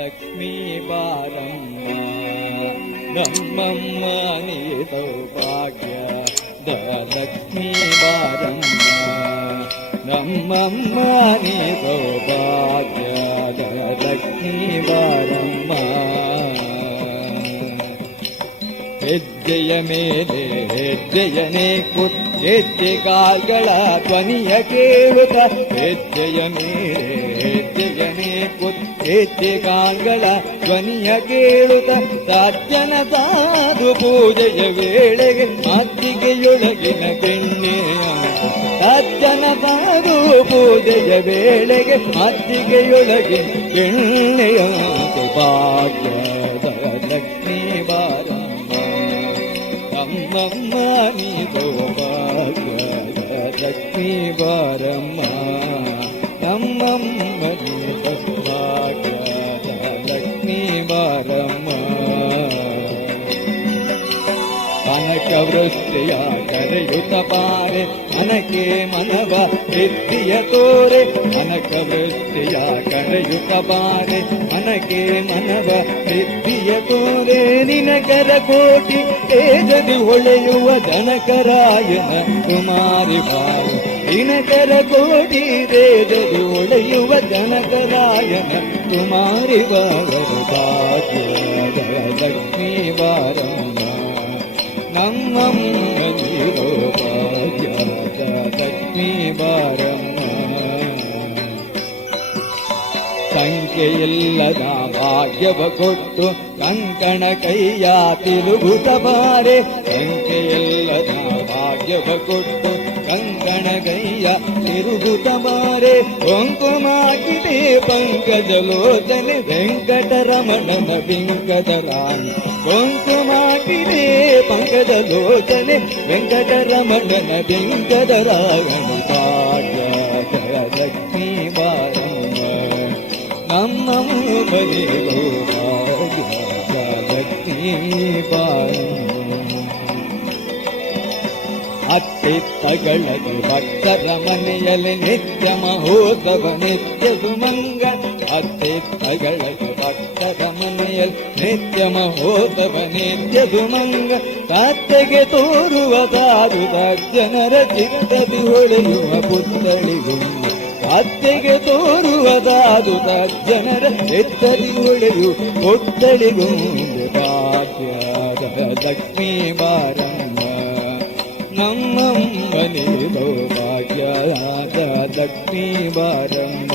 ಲಕ್ಷ್ಮೀ ಬಾರಮ್ಮ ನಮ್ಮಮ್ಮ ನೀ ಸೌಭಾಗ್ಯ ದ ಲಕ್ಷ್ಮೀ ಬಾರಮ್ಮ ನಮ್ಮಮ್ಮ ನೀ ಸೌಭಾಗ್ಯ ದ ಲಕ್ಷ್ಮೀ ಬಾರಮ್ಮ ಹೆಜ್ಜೆಯ ಮೇಲೆ ಹೆಜ್ಜೆಯನೇ ಕುತ್ ಹೆಜ್ಜೆ ಕಾಲ್ಗಳ ಧ್ವನಿಯ ಕೇಳುತ್ತ ಹೆಜ್ಜೆಯ ಮೇಲೆ ಗೆನೆ ಕುತ್ತಿಗಾಂಗಳ ಧ್ವನಿಯ ಕೇಳುತ್ತ ಸಾತ್ಯನ ಸಾಧು ಪೂಜೆಯ ವೇಳೆಗೆ ಮಾತಿಗೆಯೊಳಗಿನ ಬೆಣ್ಣೆಯ ಸಾತ್ಯನ ಸಾಧು ಪೂಜೆಯ ವೇಳೆಗೆ ಮಾತಿಗೆಯೊಳಗಿನ ಬೆಣ್ಣೆಯ ಭಾಗ್ಯದ ಲಕ್ಷ್ಮೀ ಬಾರ ತಮ್ಮಮ್ಮ ನೀ ಭಾಗ್ಯದ ಲಕ್ಷ್ಮೀ ಬಾರಮ್ಮ. ವೃಷ್ಟಿಯ ಕರೆಯುತ್ತ ಪಾರೆ ಮನಕೆ ಮನವ ಸಿದ್ಧಿಯ ತೋರೆ ಕನಕ ವೃಷ್ಟಿಯ ಕರೆಯುತ್ತ ಪಾರೆ ಮನಕೆ ಮನವ ಸಿದ್ಧಿಯ ತೋರೆ ನಿನಕರ ಕೋಟಿ ತೇಜದಿ ಹೊಳೆಯುವ ಜನಕರಾಯನ ಕುಮಾರಿ ಬಾಳು ದಿನಕರ ಕೋಟಿ ತೇಜದಿ ಹೊಳೆಯುವ ಜನಕರಾಯನ ಕುಮಾರಿ ಬಾಳರು ಭಾಗ್ಯದ ಲಕ್ಷ್ಮೀ ಬಾರಮ್ಮ ಸಂಖ್ಯೆಯಿಲ್ಲದ ಭಾಗ್ಯವ ಕೊಟ್ಟು ಕಂಕಣ ಕೈಯ ತಿರುಗುತ್ತ ಬಾರೆ. ಸಂಖ್ಯೆಯಿಲ್ಲದ ಭಾಗ್ಯವ ಕೊಟ್ಟು గణగయ్య తిరుగుతమారే ఒంకుమాకి పంకజలోచని వెంకటరమణ వెంకటరామ కొంకుమాకి పంకజలోచని వెంకటరమణ వెంకటరాయణ పాడ్య జగీ వారమ్మ నమ్మము బలిలో భాగ్య జగీ వారమ్మ ಅತ್ತಿತ್ತಗಳದು ಭಕ್ತರ ಮನೆಯಲ್ಲಿ ನಿತ್ಯ ಮಹೋತ್ಸವ ನಿತ್ಯ ಸುಮಂಗ ಅತ್ತಿತ್ತಗಳದು ಭಕ್ತರ ಮನೆಯಲ್ಲಿ ನಿತ್ಯ ಮಹೋತ್ಸವ ನಿತ್ಯ ಸುಮಂಗ ತಾತ್ತೆಗೆ ತೋರುವ ದಾರುದ ಜನರ ಚಿತ್ತದಿ ಹೊಳೆಯುವ ಪುತ್ಥಳಿಗುಂಬ ಅತ್ತೆಗೆ ತೋರುವ ದಾದುದ ಜನರ ಎತ್ತರಿ ಹೊಳೆಯು ಪುತ್ಥಳಿಗುಂಬೆ ಭಾಗ್ಯದ ಲಕ್ಷ್ಮೀ ಬಾರಮ್ಮ ನಮ್ಮಮ್ಮ ನೀರೋ ಭಾಗ್ಯದ ಲಕ್ಷ್ಮೀ ಬಾರಮ್ಮ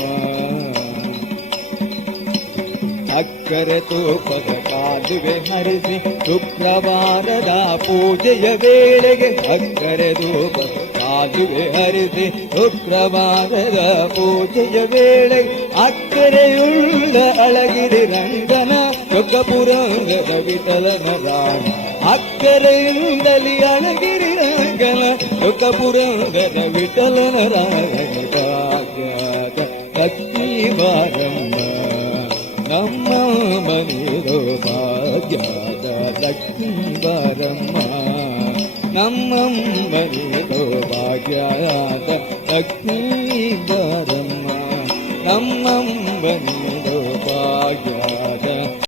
ಅಕ್ಕರೆ ತೂಪದ ಕಾಲುವೆ ಹರಿಸಿ ಶುಕ್ರವಾರದ ಪೂಜೆಯ ವೇಳೆಗೆ ಅಕ್ಕರೆ ತೂಪದ ಕಾಲುವೆ ಹರಿಸಿ ಶುಕ್ರವಾರದ ಪೂಜೆಯ ವೇಳೆ ಅಕ್ಕರೆಯುಳ್ಳ ಅಳಗಿರಿ ರಂಗನ ಚೊಕ್ಕಪುರಂಗದ ವಿಠಲನ ರಾಣ ಅಕ್ಕರೆಯಿಂದಲಿ ಅಳಗಿರಿ ರಂಗನ ಚೊಕ್ಕಪುರಂಗದ ವಿಠಲನ ರಾಣಿ ಭಾಗ್ಯದ ಲಕ್ಷ್ಮೀ ಬಾರಮ್ಮ ನಮ್ಮ ಮನೆಯೋ ಭಾಗ್ಯದ ಲಕ್ಷ್ಮೀ ಬಾರಮ್ಮ ನಮ್ಮ ಮನೆಯೋ ಭಾಗ್ಯದ ಲಕ್ಷ್ಮೀ ಬಾರಮ್ಮ ನಮ್ಮ ಮನೆಯೋ ಭಾಗ್ಯದ